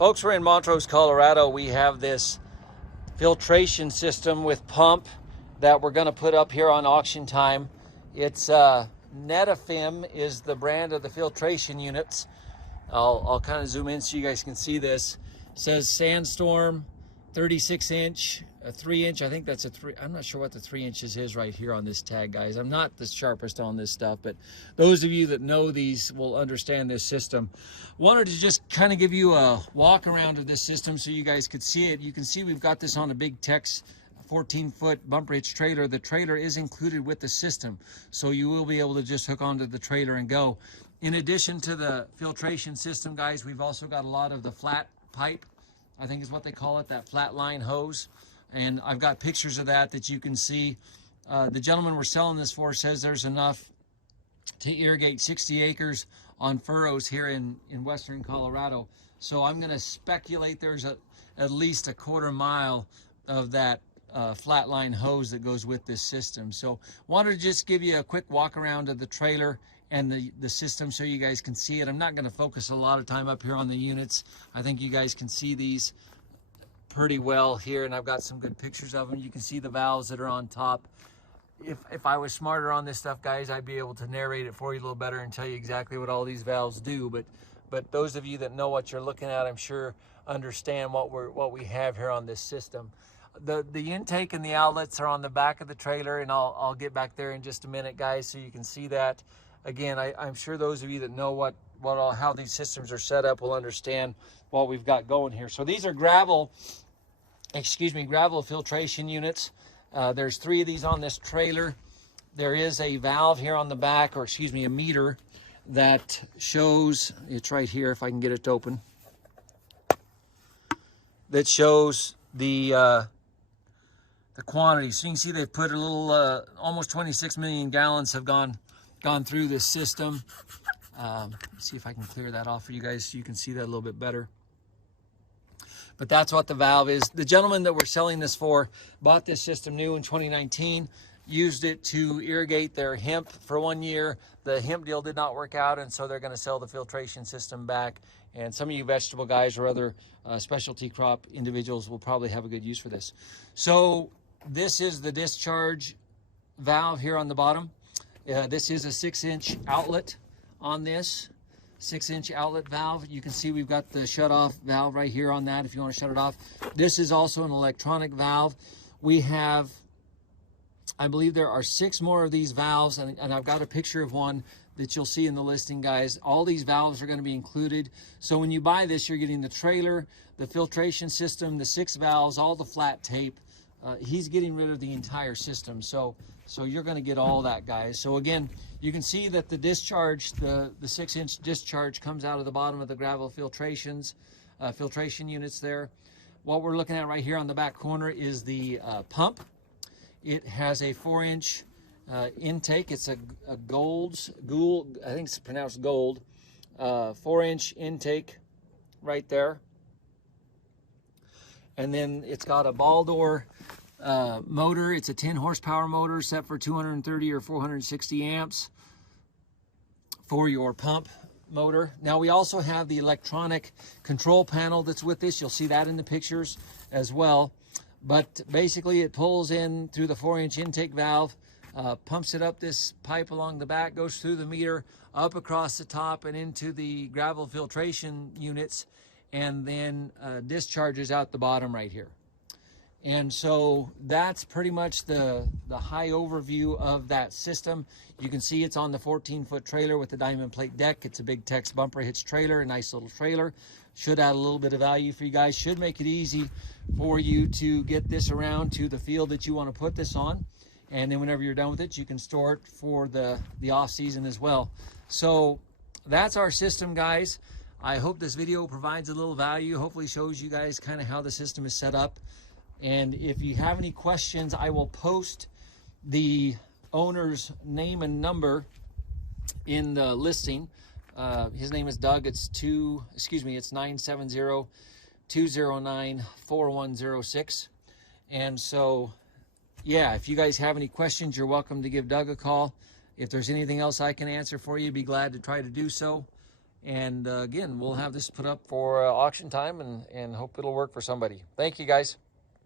Folks, we're in Montrose, Colorado. We have this filtration system with pump that we're going to put up here on auction time. It's NETAFIM is the brand of the filtration units. I'll kind of zoom in so you guys can see this. It says Sandstorm 36 inch, a 3 inch. I think that's a 3. I'm not sure what the 3 inches is right here on this tag, guys. I'm not the sharpest on this stuff, but those of you that know these will understand this system. Wanted to just kind of give you a walk around of this system so you guys could see it. You can see we've got this on a big Tex 14-foot bumper hitch trailer. The trailer is included with the system, so you will be able to just hook onto the trailer and go. In addition to the filtration system, guys, we've also got a lot of the flat pipe, I think is what they call it, that flat line hose. And I've got pictures of that you can see. The gentleman we're selling this for says there's enough to irrigate 60 acres on furrows here in western Colorado. So I'm going to speculate there's at least a quarter mile of that flat line hose that goes with this system. So wanted to just give you a quick walk around of the trailer and the system so you guys can see it. I'm not going to focus a lot of time up here on the units. I think you guys can see these pretty well here, and I've got some good pictures of them. You can see the valves that are on top. If I was smarter on this stuff, guys, I'd be able to narrate it for you a little better and tell you exactly what all these valves do. But those of you that know what you're looking at, I'm sure understand what we have here on this system. The intake and the outlets are on the back of the trailer, and I'll get back there in just a minute, guys, so you can see that. Again, I'm sure those of you that know how these systems are set up will understand what we've got going here. So these are gravel filtration units. There's 3 of these on this trailer. There is a valve here on the back, or excuse me, a meter that shows, it's right here if I can get it to open, that shows the quantity. So you can see they've put a little, almost 26 million gallons have gone through this system. Let's see if I can clear that off for you guys so you can see that a little bit better. But that's what the valve is. The gentleman that we're selling this for bought this system new in 2019, used it to irrigate their hemp for 1 year. The hemp deal did not work out, and so they're going to sell the filtration system back. And some of you vegetable guys or other specialty crop individuals will probably have a good use for this. So this is the discharge valve here on the bottom. This is a 6-inch outlet on this. 6-inch outlet valve. You can see we've got the shut-off valve right here on that if you want to shut it off. This is also an electronic valve. We have, I believe there are 6 more of these valves, and I've got a picture of one that you'll see in the listing, guys. All these valves are going to be included. So when you buy this, you're getting the trailer, the filtration system, the 6 valves, all the flat tape. He's getting rid of the entire system. So you're going to get all that, guys. So again, you can see that the discharge, the 6-inch discharge comes out of the bottom of the gravel filtration units there. What we're looking at right here on the back corner is the pump. It has a 4-inch intake. It's a gold, I think it's pronounced gold, 4-inch intake right there. And then it's got a ball door motor. It's a 10 horsepower motor set for 230 or 460 amps for your pump motor. Now we also have the electronic control panel that's with this. You'll see that in the pictures as well. But basically it pulls in through the 4-inch intake valve, pumps it up this pipe along the back, goes through the meter, up across the top and into the gravel filtration units, and then discharges out the bottom right here. And so that's pretty much the high overview of that system. You can see it's on the 14-foot trailer with the diamond plate deck. It's a big Tex bumper hitch trailer, a nice little trailer. Should add a little bit of value for you guys. Should make it easy for you to get this around to the field that you want to put this on. And then whenever you're done with it, you can store it for the off season as well. So that's our system, guys. I hope this video provides a little value. Hopefully shows you guys kind of how the system is set up. And if you have any questions, I will post the owner's name and number in the listing. His name is Doug. It's 970-209-4106. And so, yeah, if you guys have any questions, you're welcome to give Doug a call. If there's anything else I can answer for you, be glad to try to do so. And again, we'll have this put up for auction time and hope it'll work for somebody. Thank you, guys.